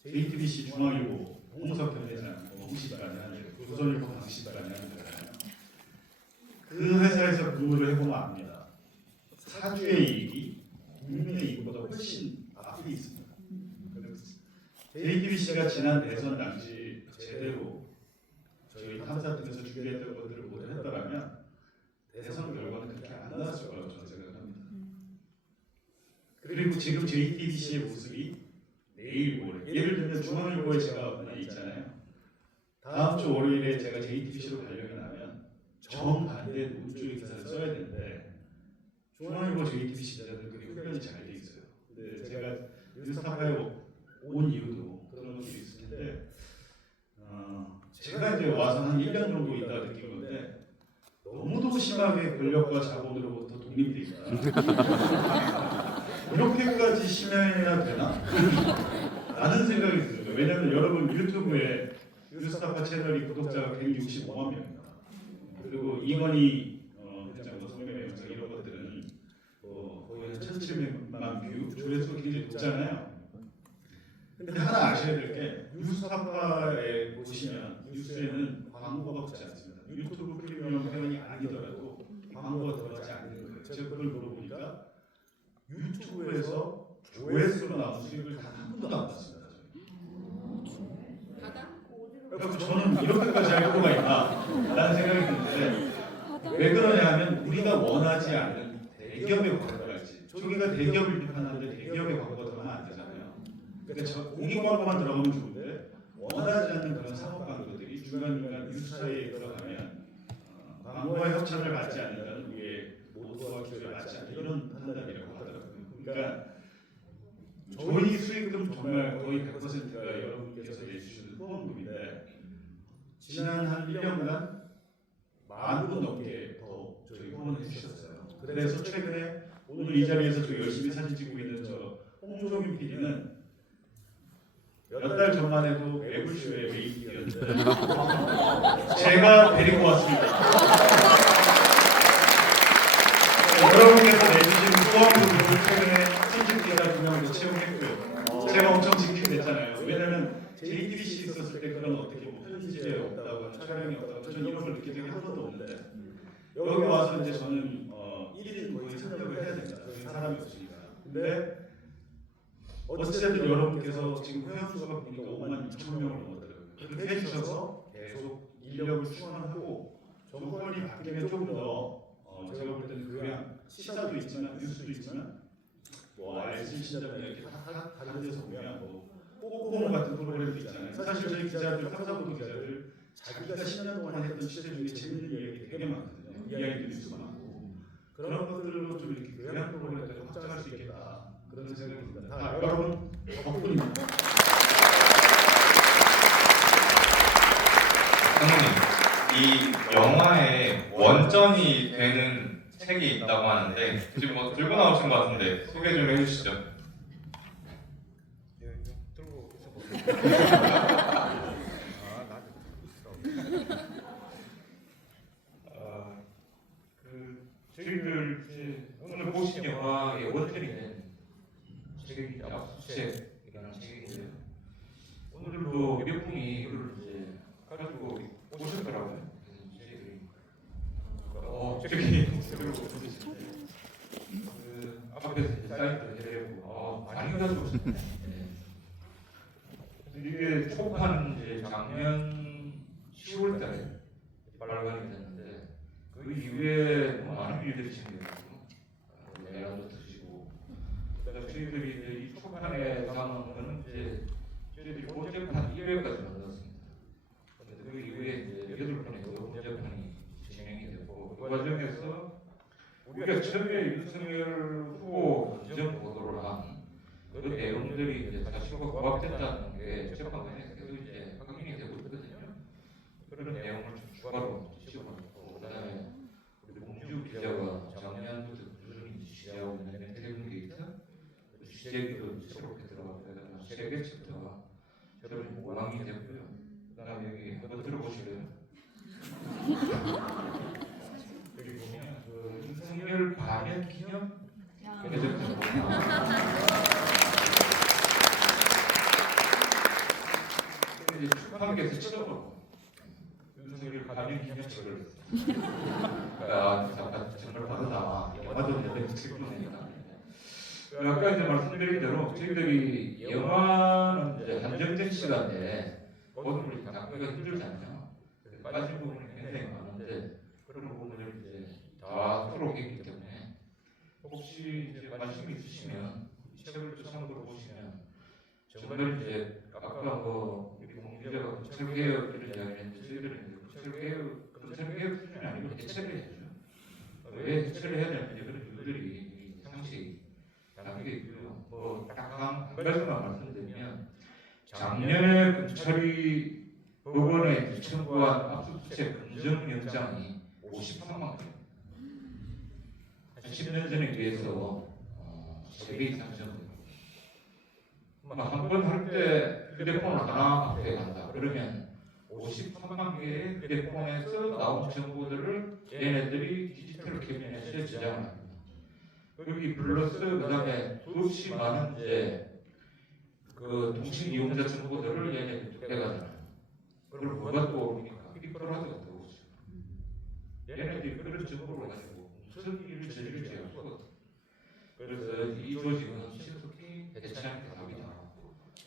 JTBC 중앙일보 홍석현 회장 공식관이 하는 조선일보 공식관이 하는 거잖아요. 그 회사에서 근무를 해보면 압니다. 사주의 이익이 국민의 이익보다 훨씬 앞에 있습니다. JTBC가 지난 대선 당시 제대로 저희 탐사팀에서 준비했던 것들을 모두 했더라면 대선 결과는 그렇게 안 나왔을 거라고 저는 생각합니다. 그리고 지금 JTBC의 모습이 내일 모레, 예를 들면 중앙일보에 제가 하나 있잖아요. 다음 주 월요일에 제가 JTBC로 가려고 하면 정반대 논조의 기사를 써야 되는데 중앙일보 JTBC 기자들 그게 훈련이 잘 돼 있어요. 근데 제가 뉴스타파에 온 이유도 그런 것들이 있을 텐데 제가 이제 와서 한 1년 정도 있다가 느낀 건데 너무도 심하게 권력과 자본으로부터 독립돼 있다. 이렇게까지 심해야 되나? 라는 생각이 들어요. 왜냐하면 여러분 유튜브에 뉴스타파 채널이 구독자가 165만 명입니다. 그리고 이건희 회장, 성명의 영상 이런 것들은 거의 한 1,700만 뷰, 조회수가 굉장히 높잖아요. 근데 하나 아셔야 될 게 뉴스타파에 보시면 뉴스에는 광고가 붙지 않습니다. 유튜브 프리미엄 회원이 아니더라도 광고가 들어가지 않는 거예요. 제가 그걸 물어보니까 유튜브에서 조회수로 나온 수익을 단 한 번도 안 받습니다. 그래서 저는 이렇게까지 할 필요가 있나 라는 생각이 드는데 왜 그러냐 하면 우리가 원하지 않는 대기업의 광고랄지 저기가 대기업을 비판하는데 대기업의 광고가 들어가면 안 되잖아요. 그러니까 공익 광고만 들어가면 좋은데 원하지 않는 그런 상업 광고들이 중간중간 뉴스사에 들어가면 광고의 협찬을 받지 않는다는 우리의 모두와 기조에 맞지 않는 이런 판단이라고 하더라고요. 그러니까 저희 수익금 정말 거의 100%가 여러분께서 내주시는 후원금인데 지난 한 1년간 10,000분 넘게 더 저희 후원을 해주셨어요. 그래서 최근에 오늘 이 자리에서 저 열심히 사진 찍고 있는 저 홍종윤 PD는 몇 달 전만 해도 매불쇼의 메인 PD였는데 제가 데리고 왔습니다. 여러분께서 내주신 후원금을 최근에 편집기자 2명도 채용했고요. 제가 엄청 지키게 됐잖아요. 왜냐면 JTBC 있었을 때 그런 어떻게 뭐 편집에 없다고 촬영이 없다고 저는 이런 걸 느낀 적이 한 번도 없는데 여기 와서 이제 저는 1인 거의 참여를 해야 됩니다. 저희 사람이 없으니까. 근데 어쨌든 여러분께서 지금 회원수가 보니까 52,000명을 넘었더라고요. 그렇게 해주셔서 계속 인력을 충원하고 정권이 바뀌면 좀 더 제가 볼 때는 그냥 시사도 있지만 뉴스도 있지만 뭐 알신 신자분 이렇게 다른 데서 보면 뭐 꼬꼬모 같은 프로그램도 있잖아요. 사실 저희 기자들, 탐사보도 기자들 자기가 10년 동안 했던 취재 중에 재밌는 이야기 되게 많거든요. 이야기도 뉴스가 많고 그런 것들로 좀 이렇게 교양 프로그램까지 확장할 수 있겠다 그런 생각이 듭니다. 다 여러분 덕분입니다. 선생님, 이 영화의 원전이 되는 책이 있다고 하는데 지금 뭐 들고 나오신 것 같은데 소개 좀 해주시죠. 들고 있어. 저희들 이제 오늘 보신 영화의 원전이 된 책이 압수수색이라는 책인데요. 오늘도 몇 분이 이걸 이제 가지고 오셨더라고요. 그래서 저희들이 저기 그 앞에서 이제 사인도 해드리고 많이 가지고 오셨네. 이게 초판 이제 작년 10월달에 발간이 됐는데 그 이후에 많은 일들이 생겨가지고 내란도 터지고 그다음에 저희들이 이제 이 초판에 담은 거는 이제 저희들이 본재판 1회까지 만들었습니다. 그런데 그 이후에 이제 8번의 그 본재판이 진행이 됐고 그 과정에서 우리가 처음에 윤석열 후보 원전 보도를 한 그 내용들이 이제 사실과 부합된다는 게 재판관에서 계속 이제 확인이 되고 있거든요. 그런 내용을 좀 추가로 집어넣고 그다음에 우리 봉주 기자가 작년부터 꾸준히 취재하고 있는 텔레비전 게이트 취재기도 새롭게 들어가고 3개 챕터가 새로운 모방이 됐고요. 여기 한번 들어보실래요? 여기 보면 그 윤석열 반연 기념 대접점 이제 축하께서 처음으로 윤석열 반연 기념책을 정말 다르다. 영화도 내가 책임이니까. 아까 이제 말씀드린 대로 저희들이 영화는 이제 한정된 시간에 모든 걸 담기가 힘들잖아요. 빠진 부분이 굉장히 많은데 그런 부분을 이제 다 풀어오기 때문에 혹시 이제 관심이 있으시면 이 책을 또 참고로 보시면 정말 이제 아까 뭐 우리 공기자가 검찰개혁 이런 이야기를 했는데 저희들은 검찰개혁 수준이 아니고 해체를 해야죠. 왜 해체를 해야 되는지 그런 이유들이 상식이 담겨 있고요. 뭐딱한 가지만 말씀드리면 작년에 검찰이 법원에 청구한 압수수색 검정영장이 53만 건. 한 10년 전에 비해서 3배 이상 적은. 한 번 할 때 휴대폰을 하나 앞에 간다. 그러면 53만 개의 휴대폰에서 나온 정보들을 얘네들이 디지털 캐비넷에 저장을 합니다. 여기 플러스 그다음에 수없이 많은 이제 그 통신 이용자 정보들을 얘네들이 빼가잖아요. 그럼 뭐가 또 오르니까 빅브라더가 또 오죠. 얘네들이 그런 정보를 가지고 무슨 일을 저지를지 알 수가 없어요. 그래서 이 조직은 신속히 해체하는 게 답이다.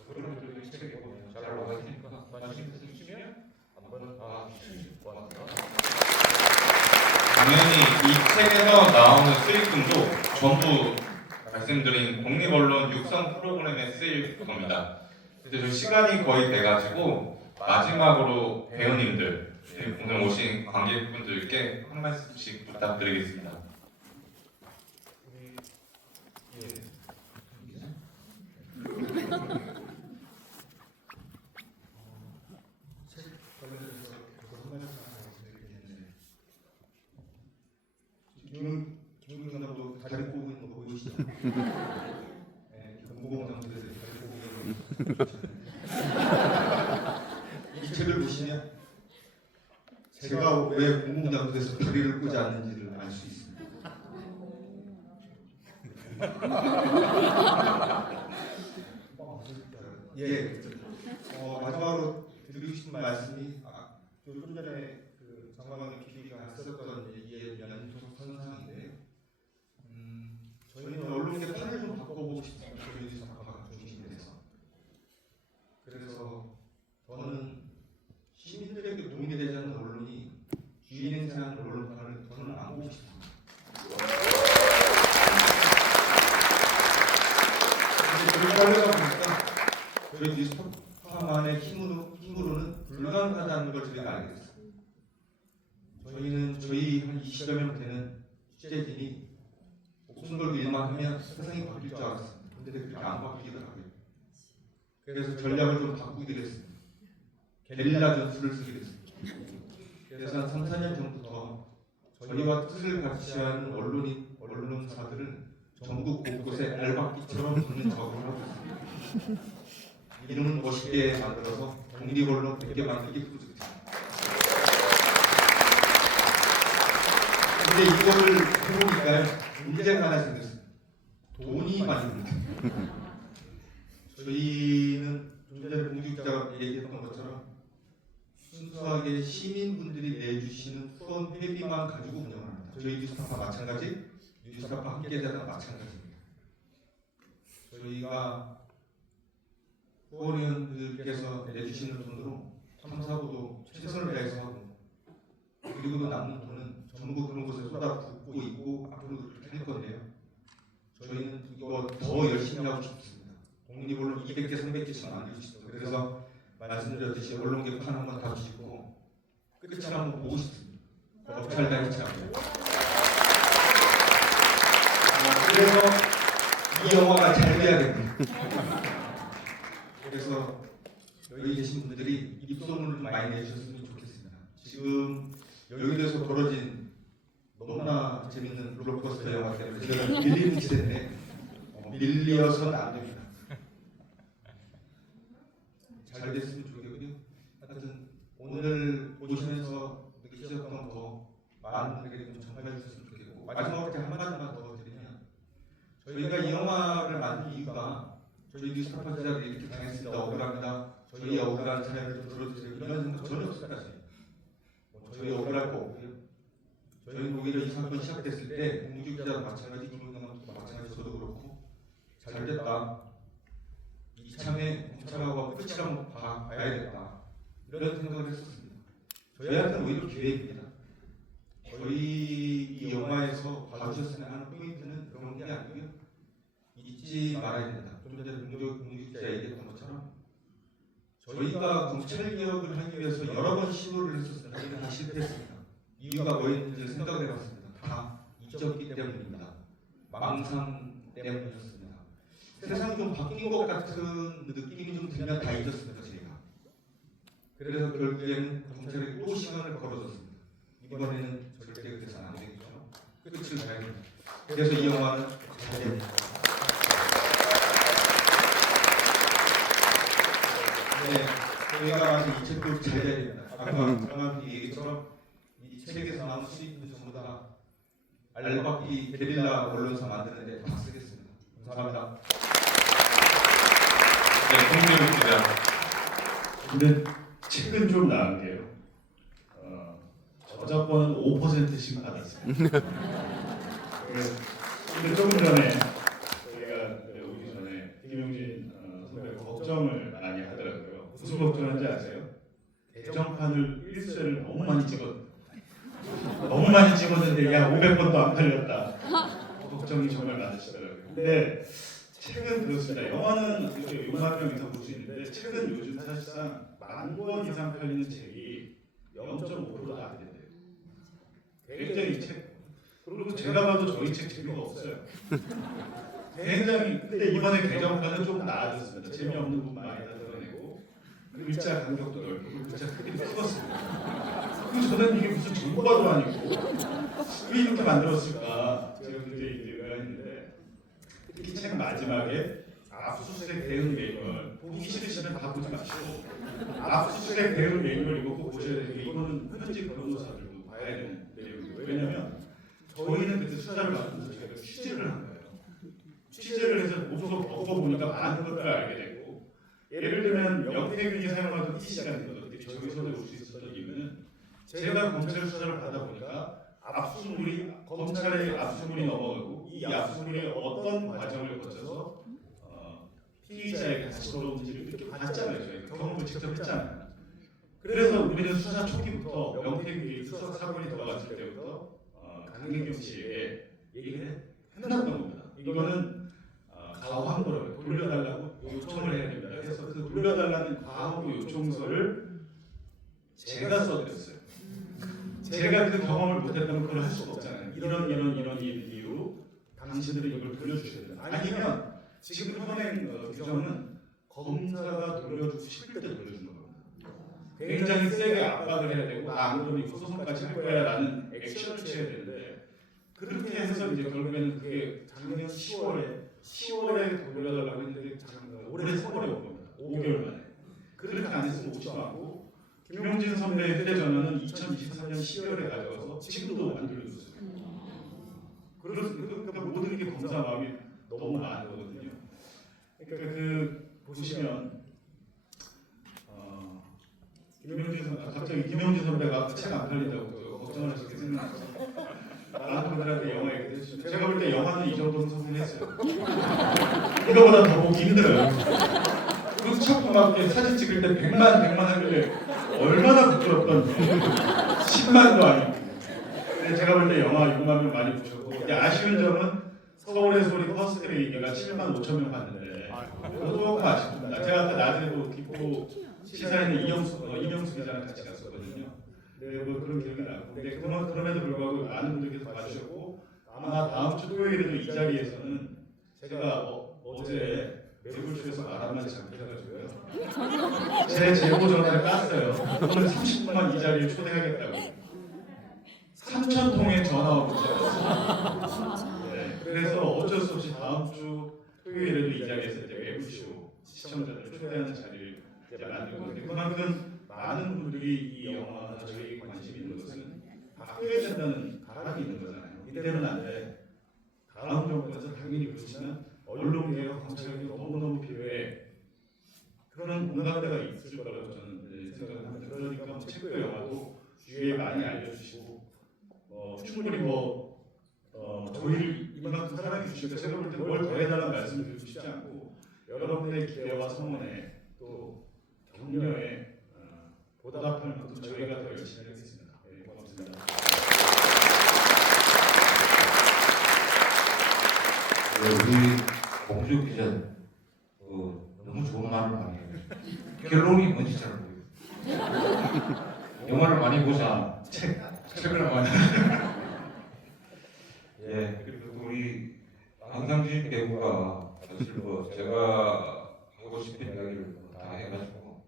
그런 것들도 이 책에 보면 잘 나와 있으니까 관심 있으시면 한번 봐주시기 바랍니다. 당연히 이 책에서 나오는 수익금도 전부 말씀드린 공립언론 육성 프로그램에 쓰일 겁니다. 이제 좀 시간이 거의 돼가지고 마지막으로 배우님들 오늘 오신 관객분들께 한 말씀씩 부탁드리겠습니다. 김웅남도 다리 꼬고 있는 거 보이시죠? 네, 공공장소에서 다리 꼬고 있는 거. 이 책을 보시면 제가 왜 공공장소에서 다리를 꼬지 않는지를 알 수 있습니다. 예, 마지막으로 드리고 싶은 말씀이 좀 전에 그 장관광 PD가 했었던 얘기의 연속선상인데 저희는 언론의 판을 좀 바꿔보고 싶습니다. 저희 뉴스타파가 중심이 돼서. 그래서 저는 시민들에게 도움이 되지 않는 언론이 주인 행사하는 언론판을 저는 안 보고 싶습니다. 그렇게 하려다 보니까 저희 뉴스타파만의 힘으로는 불가능하다는 걸 저희가 알게 됐어요. 저희는 저희 한 20여 명 되는 취재진이 목숨 걸고 일만 하면 세상이 바뀔 줄 알았습니다. 근데 그렇게 안 바뀌더라고요. 그래서 전략을 좀 바꾸게 됐습니다. 게릴라 전술을 쓰게 됐습니다. 그래서 한 3, 4년 전부터 저희와 뜻을 같이 하는 언론사들은 전국 곳곳에 알박기처럼 붙는 작업을 하고 있습니다. 이름은 멋있게 만들어서 독립언론 100개 만들기 프로젝트입니다. 근데 이거를 해보니까요, 문제가 하나 생겼습니다. 돈이 많이 듭니다. 저희는 좀 전에 공직자가 얘기했던 것처럼 순수하게 시민분들이 내주시는 후원 회비만 가지고 운영합니다. 저희 뉴스타파 마찬가지, 뉴스타파 함께자랑 마찬가지입니다. 저희가 후원위원들께서 내주시는 돈으로 탐사보도 최선을 다해서 하고 그리고 남는 돈은 전부 그런 곳에 쏟아붓고 있고 앞으로도 그렇게 할 건데요. 저희는 이거 더 열심히 하고 싶습니다. 독립언론 200개, 300개씩 만들고 싶습니다. 그래서 말씀드렸듯이 언론 개판 한번 다 짓고 끝을 한번 보고 싶습니다. 검찰 다 해체하고. 그래서 이 영화가 잘 돼야 됩니다. 그래서 여기 계신 분들이 입소문을 좀 많이 내주셨으면 좋겠습니다. 지금 여기에서 벌어진 너무나 재밌는 블록버스터 영화 때문에 제가 밀리는 시대인데 밀려서는 안 됩니다. 잘 됐으면 좋겠고요. 하여튼 마지막으로 한 마디만 더 드리면 저희가 이 영화를 만든 이유가 저희 뉴스타파 기자들이 이렇게 당했습니다. 억울합니다. 저희 억울한 사연을 좀 들어주세요. 이런 생각 전혀 없었어요. 저희 억울할 거 없고요. 저희는 오히려 이 사건 시작됐을 때 공주 기자도 마찬가지, 김은경도 마찬가지, 저도 그렇고 잘 됐다. 이참에 검찰하고 끝을 한번 봐야겠다. 이런 생각을 했었습니다. 저희한테는 오히려 기회입니다. 저희 이 영화에서 봐주셨으면 하는 포인트는 그런 게 아니고요. 잊지 말아야 된다. 좀 전에 공주 기자 얘기했던 것처럼 저희가 검찰 개혁을 하기 위해서 여러 번 시도를 했었습니다. 저희는 다 실패했습니다. 이유가 뭐였는지 생각을 해봤습니다. 다 잊었기 때문입니다. 망상 때문이었습니다. 세상이 좀 바뀐 것 같은 느낌이 좀 들면 다 잊었습니다. 저희가. 그래서 결국에는 검찰에 또 시간을 걸어줬습니다. 이번에는 절대 그래서는 안 되겠죠. 끝을 봐야 됩니다. 그래서 이 영화는 잘 됩니다. 네, 저희가 마치 이 책도 잘 돼야 됩니다. 아까 강한 얘기처럼 이 책에서 나온 수익은 전부 다 알박기 게릴라 언론사 만드는데 다 쓰겠습니다. 감사합니다. 네, 공주 기자. 근데 책은 좀 나은 게요. 저작권은 5%씩 받았어요. 근데 조금 전에 저희가 오기 전에 김용진 선배가 걱정을 많이 하더라고요. 무슨 걱정하는지 아세요? 개정판을 1쇄를 너무 많이 찍었는데 야 500번도 안 팔렸다. 걱정이 정말 많으시더라고요. 근데 책은 그렇습니다. 영화는 이렇게 6만 명 이상 볼 수 있는데 책은 요즘 사실상 10,000권 이상 팔리는 책이 0.5%도 안 된대요. 굉장히 책, 그리고 제가 봐도 저희 책 재미가 없어요. 굉장히, 근데 이번에 개정판은 좀 나아졌습니다. 재미없는 부분 많이 다 드러내고 글자 간격도 넓고 글자 크기도 크었습니다. 그리고 저는 이게 무슨 정보화도 아니고 왜 이렇게 만들었을까 제가 굉장히 이해가 했는데 특히 책 마지막에 압수수색 대응 매뉴얼 보기 싫으시면 다 보지 마시고 압수수색 대응 매뉴얼 이거 꼭 보셔야 되는 게 이거는 현직 변호사들도 봐야 되는 내용이에요. 왜냐면 저희는 그때 수사를 받으면서 저희가 취재를 한 거예요. 취재를 해서 목소 겪어보니까 많은 것들을 알게 됐고 예를 들면 명태균이 사용하던 PC 같은 것들이 저희 손에 올 수 있었던 이유는 제가 검찰 수사를 받아보니까 검찰의 압수물이 넘어가고 이 압수물이 어떤 과정을 거쳐서 피의자에게 다시 돌아오는지를 이렇게 봤잖아요. 저희가 경험을 직접 했잖아요. 그래서 우리는 수사 초기부터 명태균이 수사 사건이 들어갔을 때부터 강혜경 씨에게 얘기를 해놨던 겁니다. 이거는 가호함도를 돌려달라고 요청을 해야 됩니다. 그래서 그 돌려달라는 가호 요청서를 제가 써드렸어요. 제가 그 경험을 못했다면 그걸 할 수가 없잖아요. 이런 이유로 당신들이 이걸 돌려주셔야 된다. 아니면 지금 현행 규정은 검사가 돌려주고 싶을 때 돌려주는 겁니다. 굉장히 세게 압박을 해야 되고 안 그러면 소송까지 할 거야 라는 액션을 취해야 되는데 그렇게 해서 이제 결국에는 그게 작년 10월에 돌려달라고 했는데 올해 3월에 온 겁니다. 5개월 만에. 그렇게 안 했으면 오지도 않고 김용진 선배의 휴대전화는 2023년 12월에 가져와서 지금도 안 돌려줬어요. 그러니까 모든 게 검사 마음이 너무 많은 거거든요. 그러니까 보시면 김용진 선배가 책 안 팔린다고 걱정을 하시게 생각나서 많은 분들한테 영화 얘기를 해주시면 제가 볼 때 영화는 이 정도는 성공했어요. 이거보다 더 보기 힘들어요. 그리고 자꾸 막 사진 찍을 때 100만 하길래 얼마나 부끄럽던지 10만도 아니고. 근데 제가 볼 때 영화 6만 명 많이 보셨고 근데 아쉬운 점은 서울의 소리 퍼스트레이디가 7만 5천 명 봤는데 그것도 조금 아쉽습니다. 제가 아까 낮에도 기포 시사에는 이명수 기자랑 같이 갔었거든요. 네, 뭐 그런 기억이 나고 근데 그럼에도 불구하고 많은 분들께서 봐주셨고 아마 다음 주 토요일에도 이 자리에서는 제가 어제 매불쇼에서 말한마디 잘못해가지고요. 제 제보 전화를 깠어요. 오늘 30분만 이 자리에 초대하겠다고. 3,000통의 전화가 문자였어요. 네, 그래서 어쩔 수 없이 다음 주 토요일에도 이 자리에서 이제 매불쇼 시청자들 초대하는 자리를 이제 만들고 있는데 그만큼 많은 분들이 이 영화나 저희에 관심이 있는 것은 바뀌어야 된다는 바람이 있는 거잖아요. 이때는 안 돼. 다음 정권에서 당연히 그렇지만 언론개혁, 검찰개혁 너무너무 필요해. 그런 공감대가 있을 거라고 저는 생각합니다. 그러니까 뭐 책도 영화도 주위에 많이 알려주시고 충분히 저희를 이만큼 사랑해 주시니까 제가 볼 때 뭘 더 해달라는 말씀을 드리고 싶지 않고 여러분의 기대와 성원에 또 격려에 보답할 만큼 저희가 더 열심히 하겠습니다. 네, 고맙습니다. 네, 우리 공주 기자 너무 좋은 말을 많이 해요. 결론이 뭔지 잘 모르겠어요. 영화를 많이 보자. 책을 많이. 예, 그리고 우리 안상진 배우가 사실 제가 하고 싶은 이야기를 다 해가지고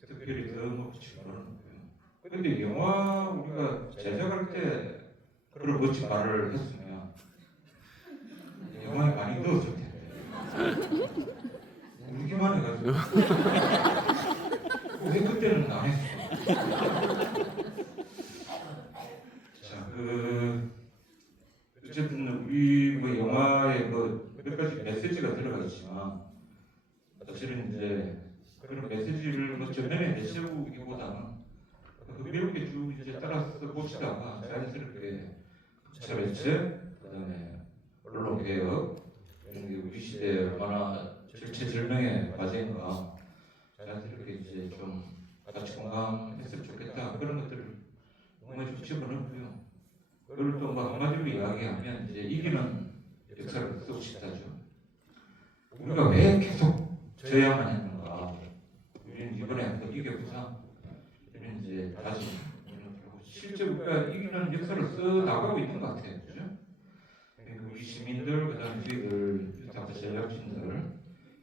특별히 더 붙이고 그러는 거예요. 그런데 영화 우리가 제작할 때 그런 멋진 말을 했으면 영화에 많이 넣어줄 텐데 울기만 해가지고 왜 그때는 안 했어. 자, 어쨌든 우리 영화에 몇 가지 메시지가 들어가 있지만 사실은 이제 그런 메시지를 전면에 내세우기보다는 매우게 쭉 이제 따라서 보시다가 자연스럽게 차별체, 그다음에 언론개혁 이런 게 우리 시대에 얼마나 절체절명의 과제인가 자연스럽게 이제 좀 같이 공감했으면 좋겠다 그런 것들을 정말 좀 집어넣고요. 그걸 또 한마디로 이야기하면 이제 이기는 역사를 쓰고 싶다죠. 우리가 왜 계속 져야만 했는가? 우리는 이번에 한번 이겨보자. 우리는 이제 다시 실제 우리가 이기는 역사를 써 나가고 있는 것 같아요, 그죠? 우리 시민들, 그다음에 저희들 유탁자 제작진들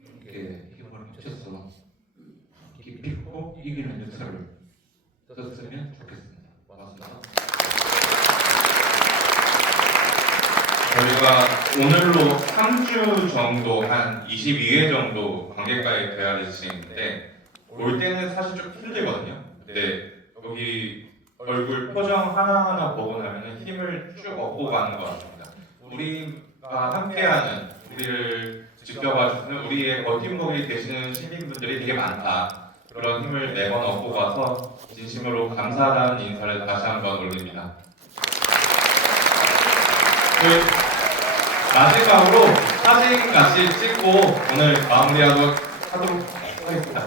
이렇게 힘을 합쳐서 깊이 있고 이기는 역사를 썼으면 좋겠습니다. 고맙습니다. 저희가 오늘로 3주 정도 한 22회 정도 관객과의 대화를 진행했는데 올 때는 사실 좀 힘들거든요. 근데 여기 얼굴 표정 하나하나 보고 나면 힘을 쭉 얻고 가는 것 같습니다. 우리가 함께하는, 우리를 지켜봐주는 우리의 버팀목이 되시는 시민분들이 되게 많다. 그런 힘을 매번 얻고 가서 진심으로 감사하다는 인사를 다시 한번 올립니다. 마지막으로 사진 같이 찍고 오늘 마무리하도록 하겠습니다.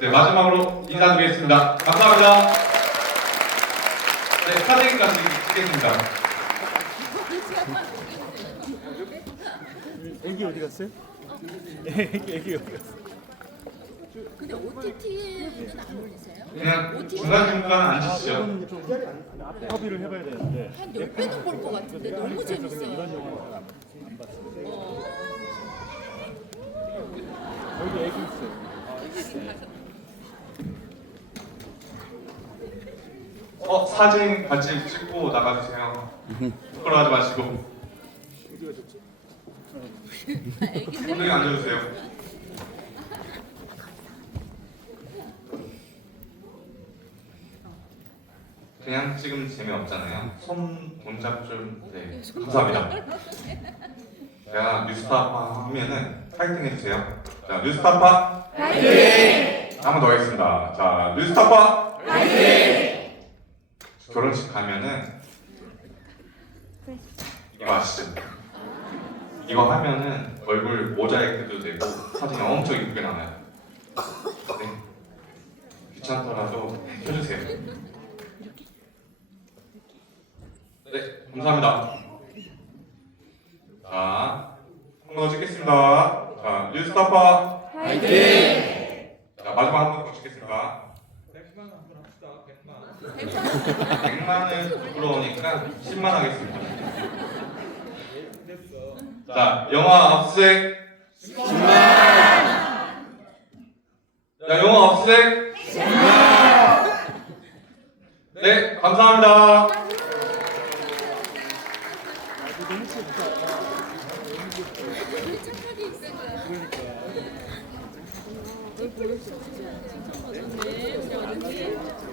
네, 마지막으로 인사드리겠습니다. 감사합니다. 네, 사진 같이 찍겠습니다. 애기 어디 갔어요? 애기 어디 갔어요? 근데 OTT는 안 올리세요? 그냥 중간중간 앉으시죠. 협의를 해봐야 되는데 한 10배는 볼 것 같은데 너무 재밌어요. 이런 영화를 안 봤어요. 여기 애기 있어요. 사진 같이 찍고 나가주세요. 부끄러워하지 마시고. 엉덩이 앉아주세요. 그냥 지금 재미없잖아요. 손 동작 좀, 네, 감사합니다. 제가 뉴스타파 하면은 파이팅 해주세요. 자, 뉴스타파 파이팅! 한 번 더 하겠습니다. 자, 뉴스타파 파이팅! 결혼식 가면은 이거 아시죠? 이거 하면은 얼굴 모자이크도 되고 사진이 엄청 이쁘게 나와요. 네. 귀찮더라도 켜주세요. 네, 감사합니다. 자, 한 번 더 찍겠습니다. 자, 뉴스타파 화이팅! 자, 마지막 한 번 더 찍겠습니다. 100만은 부끄러우니까 10만 하겠습니다. 자, 영화 압수색 10만! 자, 영화 압수색 10만! 네, 감사합니다. 착하게 있어요. 그러니까. 네, 우리 어른이.